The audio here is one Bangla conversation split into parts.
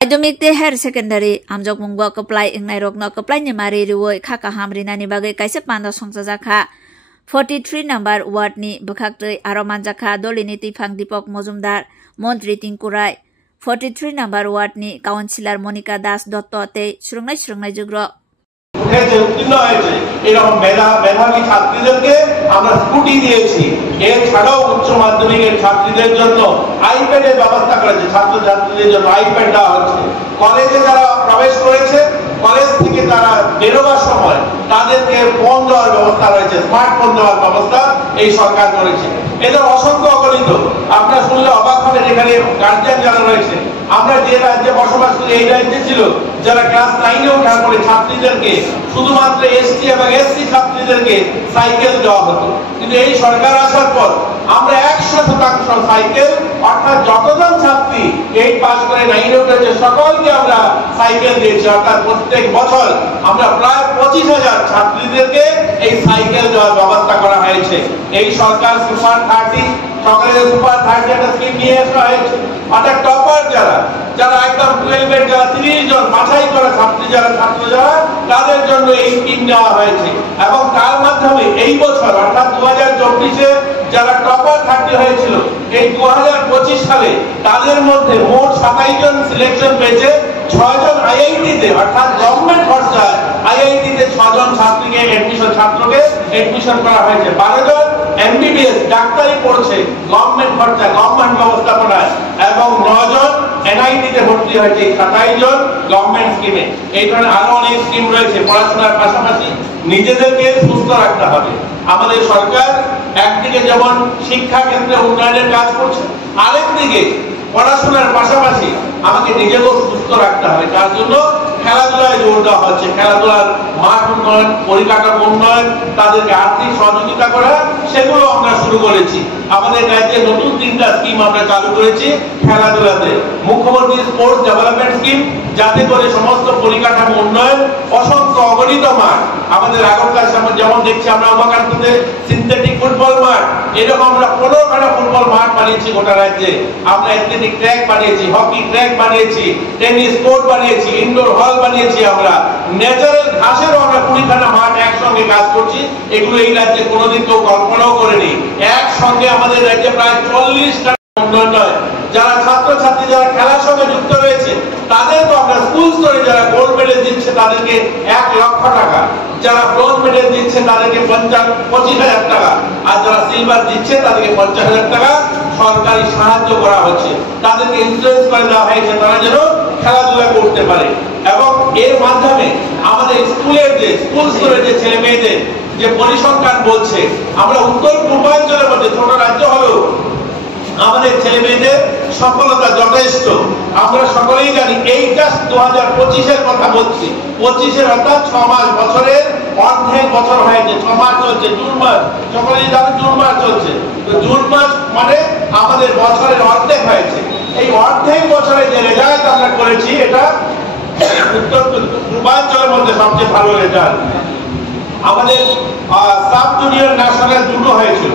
Maidumik te higher secondary amjok mungbo keplai ingnai rokno keplai nyemari riwoi khaka hamrinani bagai kaisa panda songsajakha 43 number ward ni bukhaktei aro manjakha dolini tifang Dipok Mojumdar Montri Tingkurai 43 number ward ni councilor Monica Das Dotto te surungnai jugro উঠেছে উত্তীর্ণ হয়েছে এরকম মেধাবী ছাত্রীদেরকে আমরা স্কুটি দিয়েছি এছাড়াও উচ্চ মাধ্যমিকের ছাত্রীদের জন্য আইপ্যাডের ব্যবস্থা করেছে ছাত্রছাত্রীদের জন্য আইপ্যাড দেওয়া হচ্ছে কলেজে যারা প্রবেশ করেছে কলেজ থেকে তারা বেরোবার সময় তাদেরকে ফোন দেওয়ার ব্যবস্থা রয়েছে স্মার্টফোন দেওয়ার ব্যবস্থা এই সরকার করেছে এদের অসংখ্য অগণিত আপনারা শুনলে অবাক হবেন এখানে গার্জিয়ান যারা রয়েছে আমরা যে রাজ্যে বসবাস করি এই রাজ্যে ছিল যারা ক্লাস 9 এ ওঠার পরে ছাত্রীদেরকে শুধুমাত্র এসটি এবং এসসি ছাত্রীদেরকে সাইকেল দেওয়া হতো কিন্তু এই সরকার আসার পর আমরা 100% সাইকেল অর্থাৎ যতজন ছাত্রী এই পাস করে 9 এ উঠেছে সকলকে আমরা সাইকেল দিয়েছি অর্থাৎ প্রত্যেক বছর আমরা প্রায় 25,000 ছাত্রীদেরকে এই সাইকেল দেওয়ার ব্যবস্থা করা হয়েছে এই সরকার সুপার 30 সরকারের সুপার 30 একটা স্কিম নিয়ে আসা হয়েছে অর্থাৎ টপার যারা একদম 12 এর যারা 30 জন বাছাই করা ছাত্র যারা তাদের জন্য এই স্কিম নেওয়া হয়েছে এবং তার মাধ্যমে এই বছর অর্থাৎ 2024 এ যারা টপার 30 হয়েছিল এই 2025 সালে তাদের মধ্যে মোট 27 জন সিলেকশন পেয়েছে 6 জন আইআইটি তে অর্থাৎ গভর্নমেন্ট খরচায় আইআইটি তে 6 জন ছাত্রকে এডমিশন করা হয়েছে 12 জন এমবিবিএস ডাক্তারি পড়ছে গভর্নমেন্ট খরচা গভর্নমেন্ট ব্যবস্থাপনায় এবং 9 জন এনআইটি তে ভর্তি হয়েছে 27 জন গভর্নমেন্ট স্কিমে এই ধরনের আরো অনেক স্কিম রয়েছে পড়াশোনার পাশাপাশি নিজেদেরকে সুস্থ রাখতে হবে আমাদের সরকার একদিকে যেমন শিক্ষা ক্ষেত্রে উন্নয়নের কাজ করছে আরেকদিকে পড়াশোনার পাশাপাশি আমাকে নিজেকেও সুস্থ রাখতে হবে তার জন্য খেলাধুলায় জোর দেওয়া হচ্ছে খেলাধুলার মাঠ উন্নয়ন পরিকাঠামো উন্নয়ন তাদেরকে আর্থিক সহযোগিতা করা সেগুলো আমরা শুরু করেছি আমাদের রাজ্যে নতুন 3টা স্কিম আমরা চালু করেছি খেলাধুলাতে মুখ্যমন্ত্রী স্পোর্টস ডেভেলপমেন্ট স্কিম যাতে করে সমস্ত পরিকাঠামো উন্নয়ন অসংখ্য অগণিত মাঠ আমাদের আগরতলা সামনে যেমন দেখছি আমরা উমাকান্ততে সিনথেটিক ফুটবল মাঠ এরকম আমরা 15খানা ফুটবল মাঠ বানিয়েছি গোটা রাজ্যে আমরা অ্যাথলেটিক ট্র্যাক বানিয়েছি হকি ট্র্যাক বানিয়েছি টেনিস কোর্ট বানিয়েছি ইনডোর হল বানিয়েছি আমরা ন্যাচারাল ঘাসেরও আমরা 20খানা মাঠ একসঙ্গে কাজ করছি এগুলো এই রাজ্যে কোনোদিন কেউ কল্পনাও করেনি একসঙ্গে আমাদের রাজ্যে প্রায় 40টা উন্নয়ন হয় যারা ছাত্রছাত্রী যারা খেলার সঙ্গে যুক্ত রয়েছে তাদেরকে আমরা স্কুল স্তরে যারা গোল্ড মেডেল দিচ্ছে তাদেরকে 1 লক্ষ টাকা যারা ব্রোঞ্জ মেডেল দিচ্ছে তাদেরকে 25,000 টাকা আর যারা সিলভার দিচ্ছে তাদেরকে 50,000 টাকা সরকারি সাহায্য করা হচ্ছে তাদেরকে ইন্সুরেন্স করে দেওয়া হয়েছে তারা যেন খেলাধুলা করতে পারে এবং এর মাধ্যমে আমাদের স্কুল স্তরের যে ছেলে মেয়েদের যে পরিসংখ্যান বলছে আমরা উত্তর পূর্বাঞ্চলের মধ্যে ছোট রাজ্য হলেও আমাদের ছেলে মেয়েদের সফলতা যথেষ্ট আমরা সকলেই জানি এই জাস্ট 2025 এর কথা বলছি 25 এর অর্থাৎ 6 মাস বছরের অর্ধেক বছর হয়েছে 6 মাস চলছে জুন মাস সকলেই জানেন জুন মাস চলছে তো জুন মাস মানে আমাদের বছরের অর্ধেক হয়েছে এই অর্ধেক বছরে যে রেজাল্ট আমরা করেছি এটা উত্তর পূর্বাঞ্চলের মধ্যে সবচেয়ে ভালো রেজাল্ট আমাদের সাব জুনিয়র ন্যাশনাল জুডো হয়েছিল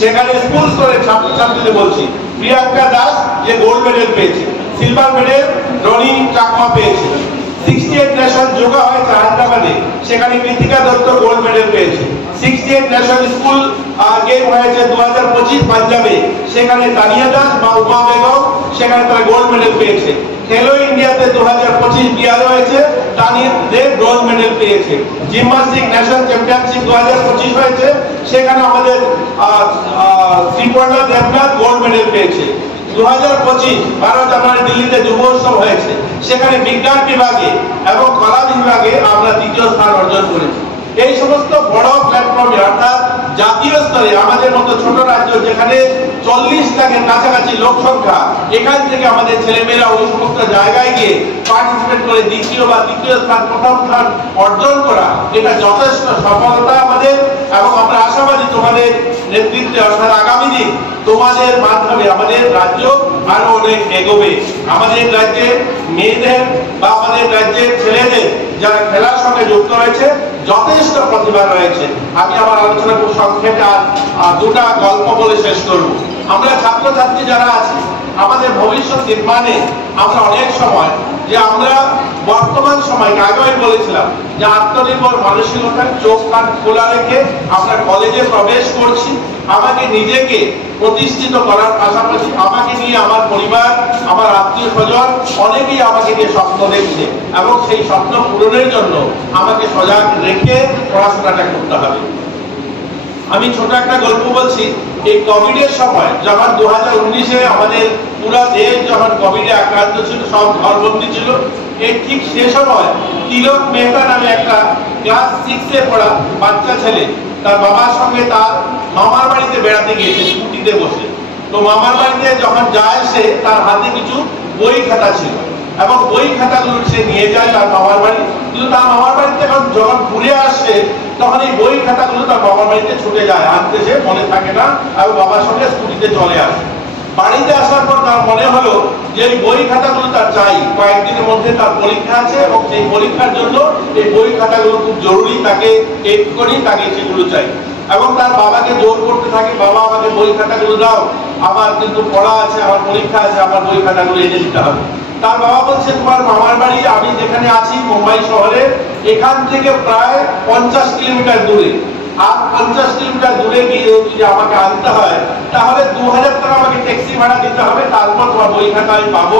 সেখানে স্কুল স্তরের ছাত্রছাত্রীদের বলছি প্রিয়াঙ্কা দাস যে গোল্ড মেডেল পেয়েছে সিলভার মেডেল রনি চাকমা পেয়েছে 68 ন্যাশনাল যোগা হয়েছে হায়দ্রাবাদে সেখানে কৃতিকা দত্ত গোল্ড মেডেল পেয়েছে 68 ন্যাশনাল স্কুল গেম হয়েছে 2025 পাঞ্জাবে সেখানে তানিয়া দাস বা উমা বেগম সেখানে তারা গোল্ড মেডেল পেয়েছে খেলো ইন্ডিয়াতে 2025 বিহারে হয়েছে তানিয়া দেব ব্রোঞ্জ মেডেল পেয়েছে জিমন্যাস্টিক ন্যাশনাল চ্যাম্পিয়নশিপ 2025 হয়েছে সেখানে আমাদের শ্রীপর্ণা দেবনাথ গোল্ড মেডেল পেয়েছে 2025 12 জানুয়ারি দিল্লিতে যুব উৎসব হয়েছে সেখানে বিজ্ঞান বিভাগে এবং কলা বিভাগে আমরা দ্বিতীয় স্থান অর্জন করেছি এই সমস্ত বড় প্ল্যাটফর্মে অর্থাৎ জাতীয় স্তরে আমাদের মতো ছোট রাজ্য যেখানে 40 লাখের কাছাকাছি লোক সংখ্যা এখান থেকে আমাদের ছেলেমেয়েরা ওই সমস্ত জায়গায় গিয়ে পার্টিসিপেট করে দ্বিতীয় বা তৃতীয় স্থান প্রথম স্থান অর্জন করা এটা যথেষ্ট সফলতা আমাদের এবং আমরা আশাবাদী তোমাদের নেতৃত্বে অর্থাৎ আগামী দিন তোমাদের মাধ্যমে আমাদের রাজ্য আরো অনেক এগোবে আমাদের রাজ্যে মেয়েদের বা আমাদের রাজ্যের ছেলেদের যারা খেলার সঙ্গে যুক্ত রয়েছে যথেষ্ট প্রতিভা রয়েছে। আমি আমার আলোচনা খুব সংক্ষেপে আর দুটা গল্প বলে শেষ করব। আমরা ছাত্রছাত্রী যারা আছি, আমাদের ভবিষ্যৎ নির্মাণে আমরা অনেক সময় যে আমরা বর্তমান সময়কে আগেই বলেছিলাম যে আত্মনির্ভর মানসিকতার চোখ কান খোলা রেখে আমরা কলেজে প্রবেশ করছি। আমাকে নিজেকে প্রতিষ্ঠিত করার পাশাপাশি আমাকে নিয়ে আমার পরিবার, আমার আত্মীয় স্বজন অনেকেই আমাকে নিয়ে স্বপ্ন দেখছে এবং সেই স্বপ্ন পূরণের জন্য আমাকে সজাগ রেখে পড়াশোনাটা করতে হবে। আমি ছোট একটা গল্প বলছি। এই কোভিডের সময় যখন 2019-এ আমাদের পুরো দেশ যখন কোভিডে আক্রান্ত ছিল, সব ঘরবন্দি ছিল, এই ঠিক সে সময় তিলক মেহতা নামে একটা ক্লাস 6-এ পড়া বাচ্চা ছেলে তার বাবার সঙ্গে তার মামার বাড়িতে বেড়াতে গিয়েছে স্কুটিতে বসে। তো মামার বাড়িতে যখন যায় সে, তার হাতে কিছু বই খাতা ছিল এবং বই খাতাগুলো সে নিয়ে যায় তার মামার বাড়ি। কিন্তু তার মামার বাড়িতে যখন ঘুরে আসে তখন এই বই খাতাগুলো তার বাবার বাড়িতে ছুটে যায়, আনতে সে মনে থাকে না এবং বাবার সঙ্গে স্কুটিতে চলে আসে। বাড়িতে আসার পর তার মনে হলো যে এই বই খাতাগুলো তার চাই, কয়েকদিনের মধ্যে তার পরীক্ষা আছে এবং সেই পরীক্ষার জন্য এই বই খাতাগুলো খুব জরুরি, তাকে এক্ষুনি তাকে সেগুলো চাই। এবং তার বাবাকে জোর করতে থাকে, বাবা আমাকে বই খাতাগুলো দাও, আমার কিন্তু পড়া আছে, আমার পরীক্ষা আছে, আমার বই খাতাগুলো এনে দিতে হবে। তার বাবা বলছে তোমার মামার বাড়ি আমি যেখানে আছি মুম্বাই শহরে, এখান থেকে প্রায় 50 কিলোমিটার দূরে, আর 50 কিলোমিটার দূরে গিয়ে যদি আমাকে আনতে হয় তাহলে 2000 টাকা আমাকে ট্যাক্সি ভাড়া দিতে হবে, তারপর তোমার বই খাতা আমি পাবো।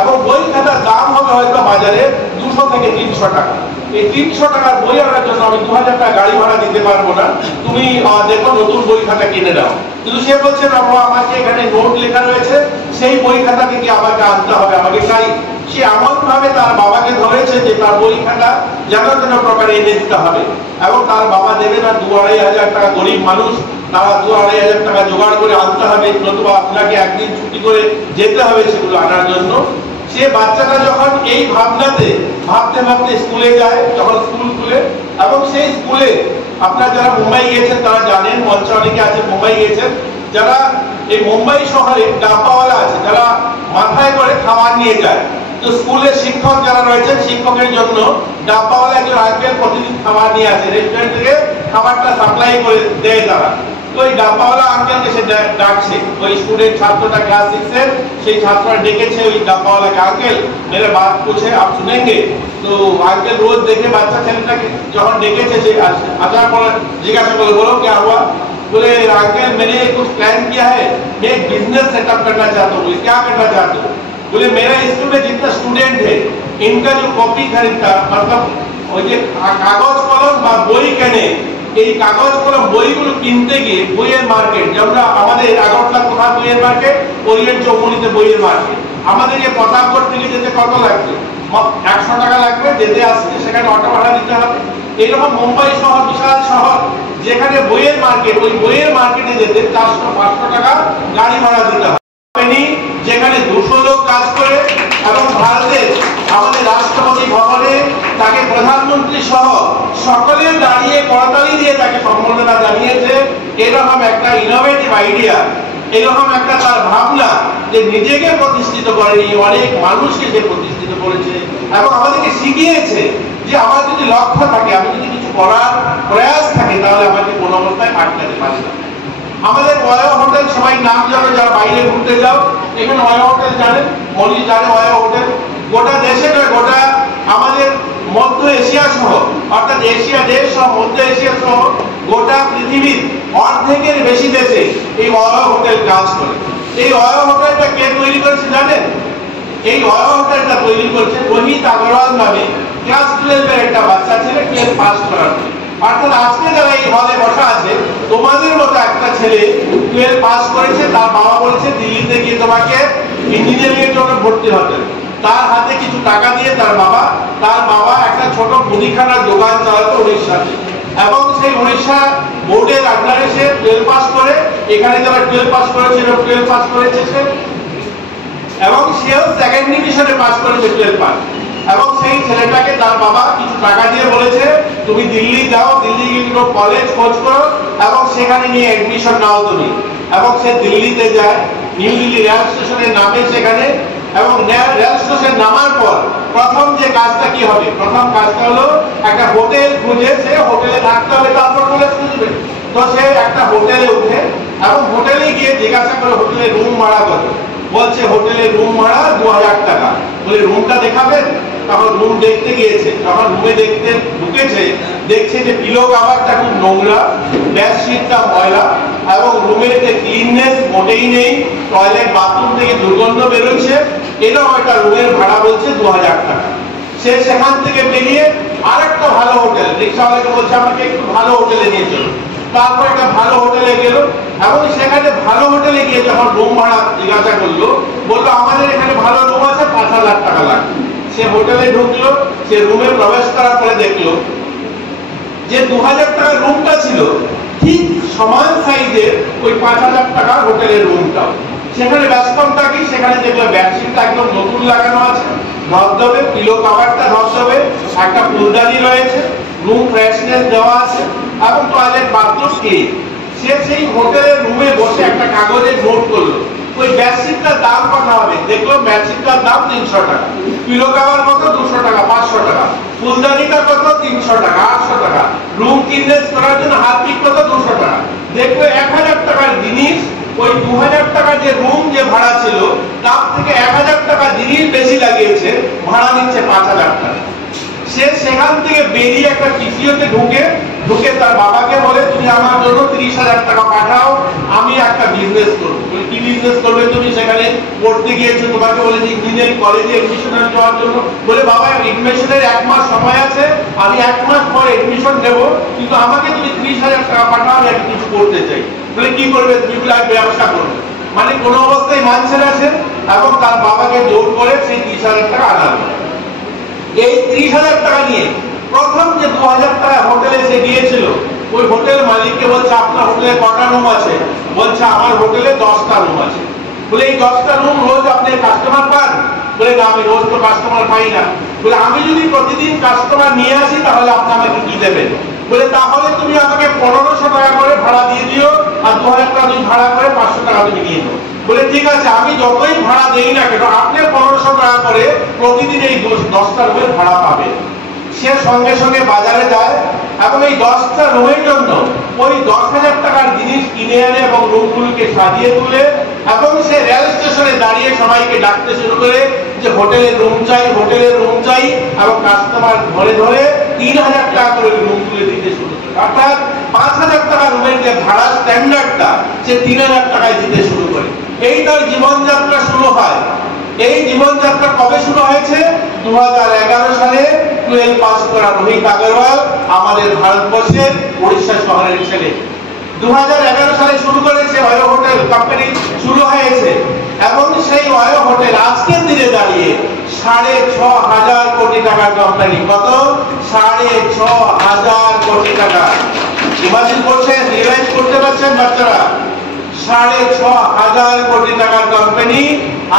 এবং বই খাতার দাম হবে হয়তো বাজারে 200 থেকে 300 টাকা। এই 300 টাকার বই আনার জন্য আমি 2000 টাকা গাড়ি ভাড়া দিতে পারবো না, তুমি দেখো নতুন বই খাতা কিনে দাও। কিন্তু সে বলছে না, আমাকে এখানে নোট লেখা রয়েছে, সেই বই খাতা থেকে আমাকে আনতে হবে, আমাকে চাই। সে এমন ভাবে তার বাবাকে ধরেছে যে তার বই খাতা যেন যেন প্রকারে এনে দিতে হবে এবং তার বাবা দেবে না। 2-2.5 টাকা, গরিব মানুষ, তারা 2-2.5 টাকা জোগাড় করে আনতে হবে, নতুবা আপনাকে একদিন ছুটি করে যেতে হবে সেগুলো আনার জন্য। সে বাচ্চাটা যখন এই ভাবনাতে ভাবতে ভাবতে স্কুলে যায়, যখন স্কুল খুলে এবং সেই স্কুলে আপনারা যারা মুম্বাই গিয়েছেন তারা জানেন, মঞ্চে অনেকে আছে মুম্বাই গিয়েছেন, যারা এই মুম্বাই শহরে ডাব্বাওয়ালা আছে যারা মাথায় করে খাবার নিয়ে যায়। তো স্কুলের শিক্ষক যারা রয়েছেন, শিক্ষকের জন্য ডাব্বাওয়ালা একজন আঙ্কেল প্রতিদিন খাবার নিয়ে আসে, রেস্টুরেন্ট থেকে খাবারটা সাপ্লাই করে দেয় তারা। তো ওই ডাব্বাওয়ালা আঙ্কেলকে সে ডাকছে, ওই স্টুডেন্ট ছাত্রটা ক্লাস 6-এর, সেই ছাত্রটা ডেকেছে ওই ডাব্বাওয়ালাকে, আঙ্কেল মেরে বাত পুছে আপ শুনেंगे। তো আঙ্কেল রোজ দেখে বাচ্চা ছেলেটাকে যখন ডেকেছে সে আসার পর জিজ্ঞাসা করে, বলো क्या हुआ? बोले अंकल मैंने कुछ प्लान किया है, मैं एक बिजनेस सेटअप करना चाहता हूँ। बोले क्या करना चाहते हो? बोले मेरा स्कूल में जितना स्टूडेंट है इनका जो कॉपी खरीदता, मतलब ওই যে কাগজ কলম বা বই কেনে, এই কাগজ কলম বইগুলো কিনতে গিয়ে বইয়ের মার্কেট, যেমন আমাদের আগরতলা কোথায় বইয়ের মার্কেট, ওরিয়েন্ট চৌমুনিতে বইয়ের মার্কেট, আমাদেরকে প্রতাপগড় থেকে যেতে কত লাগবে? 100 টাকা লাগবে, যেতে আসতে সেখানে অটো ভাড়া দিতে হবে। এইরকম মুম্বাই শহর বিশাল শহর, যেখানে বইয়ের মার্কেট, ওই বইয়ের মার্কেটে যেতে 400-500 টাকা গাড়ি ভাড়া দিতে হবে। যেখানে 200 লোক কাজ করে এবং ভারতের আমাদের রাষ্ট্রপতি ভবনে তাকে প্রধানমন্ত্রী সহ সকলে দাঁড়িয়ে করতালি দিয়ে তাকে সম্মাননা জানিয়েছে। এরকম একটা ইনোভেটিভ আইডিয়া, এরকম একটা তার ভাবনা যে নিজেকে প্রতিষ্ঠিত করেনি, অনেক মানুষকে সে প্রতিষ্ঠিত করেছে এবং আমাদেরকে শিখিয়েছে যে আমার যদি লক্ষ্য থাকে, আমি যদি কিছু করার প্রয়াস থাকে, তাহলে আমাকে কোনো অবস্থায় আটকাতে পারে না। আমাদের ওয়াও হোটেল সবাই নাম জানো, যারা বাইরে ঘুরতে যাও, এখানে ওয়াও হোটেল জানেন, মনি জানে ওয়াও হোটেল। গোটা দেশে নয়, গোটা আমাদের মধ্য এশিয়া সহ, অর্থাৎ এশিয়া দেশ সহ মধ্য এশিয়া সহ গোটা পৃথিবীর অর্ধেকের বেশি দেশে এই ওয়াও হোটেল কাজ করে। এই ওয়াও হোটেলটা কে তৈরি করেছে জানেন? এই ওয়াও হোটেলটা তৈরি করেছে রোহিত আগরওয়াল নামে ক্লাস 12-এর একটা বাচ্চা ছেলে, 12 পাস করার পরে। অর্থাৎ আজকে যারা এই হলে বসা আছে, তোমাদের মতো একটা ছেলে 12 পাস করেছে, তার বাবা বলেছে দিল্লিতে গিয়ে তোমাকে ইঞ্জিনিয়ারিং এর জন্য ভর্তি হতে। তার হাতে কিছু টাকা দিয়ে তার বাবা একটা ছোট মুদিখানার দোকান চালাতো উড়িষ্যাতে, এবং সেই উড়িষ্যা বোর্ডের আন্ডারে সে 12 পাস করে, এখানে যারা 12 পাস করেছে 12 পাস করেছে সে, এবং সেও সেকেন্ড ডিভিশনে পাস করেছে 12 পাস। এবং সেই ছেলেটাকে তার বাবা কিছু টাকা দিয়ে বলেছে তুমি দিল্লি যাও, দিল্লি গিয়ে কলেজ খোঁজ করো এবং সেখানে নিয়ে অ্যাডমিশন নাও তুমি। এবং সে দিল্লিতে যায়, নিউ দিল্লি রেল স্টেশনে নামে সেখানে, এবং রেল স্টেশনে নামার পর পর প্রথম যে কাজটা কি হবে, প্রথম কাজটা হলো একটা হোটেল খুঁজে, সে হোটেলে থাকতে হবে, তারপর কলেজ খুঁজবে। তো সে একটা হোটেলে উঠে এবং হোটেলে গিয়ে জিজ্ঞাসা করে হোটেলের রুম ভাড়া কত। বলছে হোটেলের রুম ভাড়া 2000 টাকা। বলে রুমটা দেখাবেন? তখন রুম দেখতে গিয়েছে, যখন রুমে দেখতে ঢুকেছে দেখছে যে পিলো কভারটা খুব নোংরা, বেডশিটটা ময়লা এবং রুমের যে ক্লিননেস মোটেই নেই, টয়লেট বাথরুম থেকে দুর্গন্ধ বেরোচ্ছে। এরকম একটা রুমের ভাড়া বলছে 2000 টাকা। সে সেখান থেকে বেরিয়ে আরেকটা ভালো হোটেল, রিক্সাওয়ালাকে বলছে আমাকে একটু ভালো হোটেলে নিয়ে চলো। তারপর একটা ভালো হোটেলে গেল এবং সেখানে ভালো হোটেলে গিয়ে যখন রুম ভাড়া জিজ্ঞাসা করলো, বললো আমাদের এখানে ভালো রুম আছে, 5000 টাকা লাগবে। সে হোটেলে ঢুকলো, সে রুমে প্রবেশ করার পরে দেখলো যে 2000 টাকার রুমটা ছিল ঠিক সমান সাইজের ওই 5000 টাকার হোটেলের রুমটাও। সেখানে ব্যস্তমটা কি, সেখানে দেখলো বেডশিটটা একদম নতুন লাগানো আছে, ধবধবে, পিলো কভারটা ধবধবে, একটা ফুলদানি রয়েছে, রুম ফ্রেশনেস দেওয়া আছে এবং টয়লেট বাথরুম ক্লিন। সে সেই হোটেলের রুমে বসে একটা কাগজে নোট করলো ওই বেডশিটটার দাম কত হবে। দেখলো বেডশিটটার দাম 300 টাকা, পিলো কভার কত 200 টাকা, 500 টাকা, ফুলদানিটা কত 300 টাকা, 800 টাকা, রুম ক্লিননেস করার জন্য হারপিক কত 200 টাকা। দেখলো 1000 টাকার জিনিস ওই 2000 টাকা যে রুম যে ভাড়া ছিল তার থেকে 1000 টাকা জিনিস বেশি লাগিয়েছে, ভাড়া নিচ্ছে 5000 টাকা। সে সেখান থেকে বেরিয়ে একটা পিসিওতে ঢুকে তার বাবাকে বলে তুমি আমার জন্য 30,000 টাকা পাঠাও, আমি একটা বিজনেস করবো। কি বিজনেস করবে তুমি? সেখানে পড়তে গিয়েছো, তোমাকে বলেছি ইঞ্জিনিয়ারিং কলেজে এডমিশন নেওয়ার জন্য। বলে বাবা এডমিশনের 1 মাস সময় আছে, আমি 1 মাস পর এডমিশন নেব, কিন্তু আমাকে তুমি 30,000 টাকা পাঠাও, আমি একটা কিছু করতে চাই। বলে কি করবে তুমি? বলে আমি ব্যবসা করবো। মানে কোনো অবস্থায় মানছে না সে এবং তার বাবাকে জোর করে সেই 30,000 টাকা আনা। এই 30,000 টাকা নিয়ে প্রথম যে 2000 টাকা হোটেলে সে গিয়েছিল, ওই হোটেল মালিককে বলছে আপনার হোটেলে কটা রুম আছে? বলছে আমার হোটেলে 10টা রুম আছে। বলে এই 10টা রুম রোজ আপনি কাস্টমার পান? বলে না, আমি রোজ তো কাস্টমার পাই না। বলে আমি যদি প্রতিদিন কাস্টমার নিয়ে আসি তাহলে আপনি আমাকে কি দেবেন? বলে তাহলে তুমি আমাকে 1500 টাকা করে ভাড়া দিয়ে দিও আর 2000 টাকা তুমি ভাড়া করে 500 টাকা তুমি নিয়ে নাও। বলে ঠিক আছে, আমি যতই ভাড়া দেই না কেন আপনি 1500 টাকা করে প্রতিদিন এই 10টা রুমের ভাড়া পাবেন। সে সঙ্গে সঙ্গে বাজারে যায় এবং এই 10টা রুমের জন্য ওই 10,000 টাকার জিনিস কিনে আনে এবং রুমগুলোকে সাজিয়ে তুলে এবং সে রেল স্টেশনে দাঁড়িয়ে সবাইকে ডাকতে শুরু করে যে হোটেলের রুম চাই, হোটেলের রুম চাই এবং কাস্টমার ধরে ধরে 3000 টাকা করে রুমগুলো দিতে শুরু করে। অর্থাৎ 5000 টাকা রুমের যে ভাড়া স্ট্যান্ডার্ডটা সে 3000 টাকায় দিতে শুরু করে। এই তার জীবনযাত্রা শুরু হয়। এই জীবনযাত্রা কবে শুরু হয়েছে? 2011 সালে 12 পাস করা রোহিত আগরওয়াল আমাদের ভারতবর্ষের উড়িষ্যা শহরের ছেলে। 2011 সালে শুরু করেছে অয়ো হোটেল কোম্পানি শুরু হয়েছে এবং সেই অয়ো হোটেল আজকের দিনে দাঁড়িয়ে 6,500 কোটি টাকার কোম্পানি। কত? 6,500 কোটি টাকা। ইমাজিন করছেন, রিয়েলাইজ করতে পারছেন বাচ্চারা? 6,500 কোটি টাকার কোম্পানি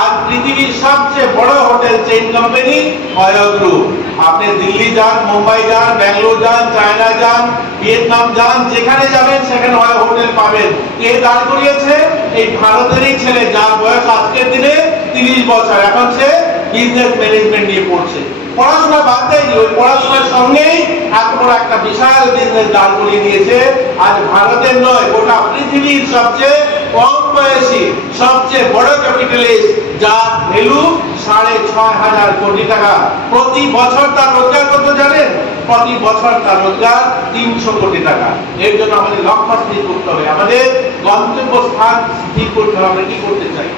আর পৃথিবীর সবচেয়ে বড় hotel chain company OYO group. আপনি দিল্লি যান, মুম্বাই যান, ব্যাঙ্গালোর যান, চায়না যান, ভিয়েতনাম যান, যেখানে যাবেন সেখানে অয়ো হোটেল পাবেন। কে দাঁড় করিয়েছে? এই ভারতেরই ছেলে, যার বয়স আজকের দিনে 30 বছর। এখন সে বিজনেস ম্যানেজমেন্ট নিয়ে পড়ছে। পড়াশোনা বাদ দেয়নি, ওই পড়াশোনার সঙ্গেই এত বড় একটা বিশাল বিজনেস দাঁড় করিয়ে দিয়েছে। আজ ভারতের নয়, গোটা পৃথিবীর সবচেয়ে কম বয়সী সবচেয়ে বড় ক্যাপিটালিস্ট, যার ভ্যালু 6,500 কোটি টাকা। প্রতি বছর তার রোজগার কত জানেন? প্রতি বছর তার রোজগার 300 কোটি টাকা। এর জন্য আমাদের লক্ষ্য স্থির করতে হবে, আমাদের গন্তব্য স্থান স্থির করতে হবে, কি করতে চাই।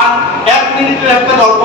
আর 1 মিনিটের একটা গল্প